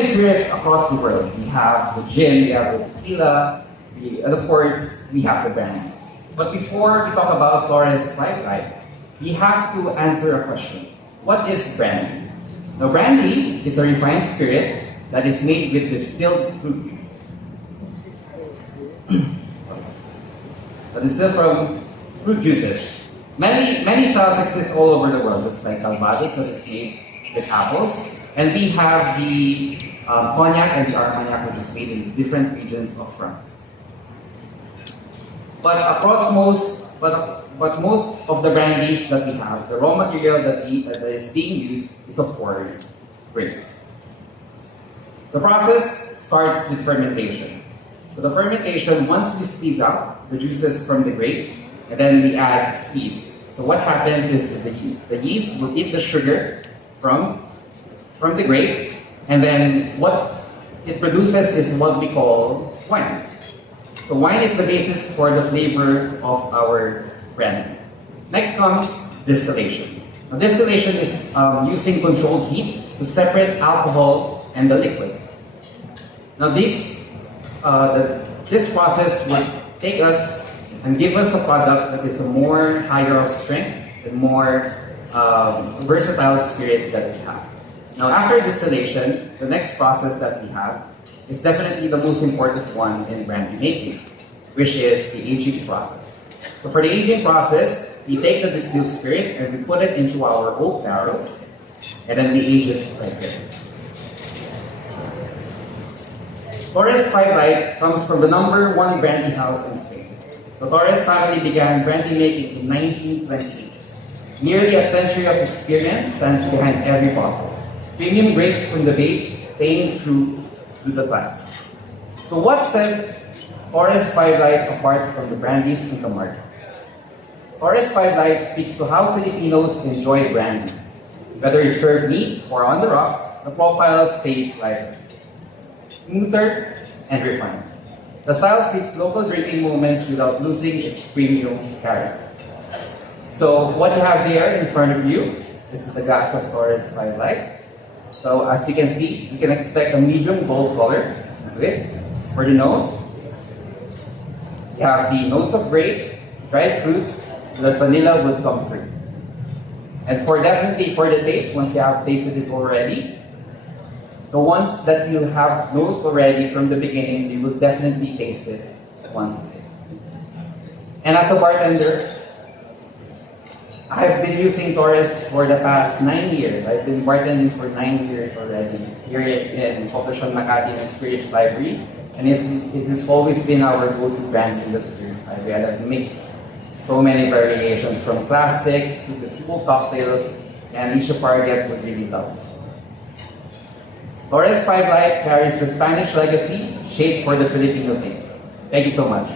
Spirits across the world. We have the gin, we have the tequila, and of course, we have the brandy. But before we talk about Torres 5 Light, we have to answer a question. What is brandy? Now, brandy is a refined spirit that is made with distilled fruit juices. Distilled from fruit juices. Many styles exist all over the world, just like Calvados that is made with apples. And we have the cognac and the Armagnac, which is made in different regions of France. But most of the brandies that we have, the raw material that is being used is, of course, grapes. The process starts with fermentation. So the fermentation, once we squeeze out the juices from the grapes, and then we add yeast. So what happens is the yeast will eat the sugar from the grape, and then what it produces is what we call wine. So wine is the basis for the flavor of our brandy. Next comes distillation. Now, distillation is using controlled heat to separate alcohol and the liquid. Now this process would take us and give us a product that is a more higher of strength and more versatile spirit that we have. Now, after distillation, the next process that we have is definitely the most important one in brandy making, which is the aging process. So for the aging process, we take the distilled spirit and we put it into our oak barrels, and then we age it like this. Torres 5 Light comes from the #1 brandy house in Spain. The Torres family began brandy making in 1920. Nearly a century of experience stands behind every bottle. Premium grapes from the base staying true to the classic. So what sets Torres 5 Light apart from the brandies in the market? Torres 5 Light speaks to how Filipinos enjoy brandy. Whether it's served neat or on the rocks, the profile stays lighter, smoother, and refined. The style fits local drinking moments without losing its premium character. So what you have there in front of you, this is the glass of Torres 5 Light. So as you can see, you can expect a medium gold color. That's it. For the nose, you have the notes of grapes, dried fruits, that vanilla would come through. And definitely for the taste, once you have tasted it already, the ones that you have noticed already from the beginning, you will definitely taste it once you taste it. And as a bartender, I've been using Torres for the past 9 years. I've been bartending for 9 years already here in Poblacion Makati and Spirits Library. And it has always been our go-to brand in the Spirits Library. And I've mixed so many variations from classics to the simple cocktails, and each of our guests would really love it. Torres 5 Light carries the Spanish legacy, shaped for the Filipino taste. Thank you so much.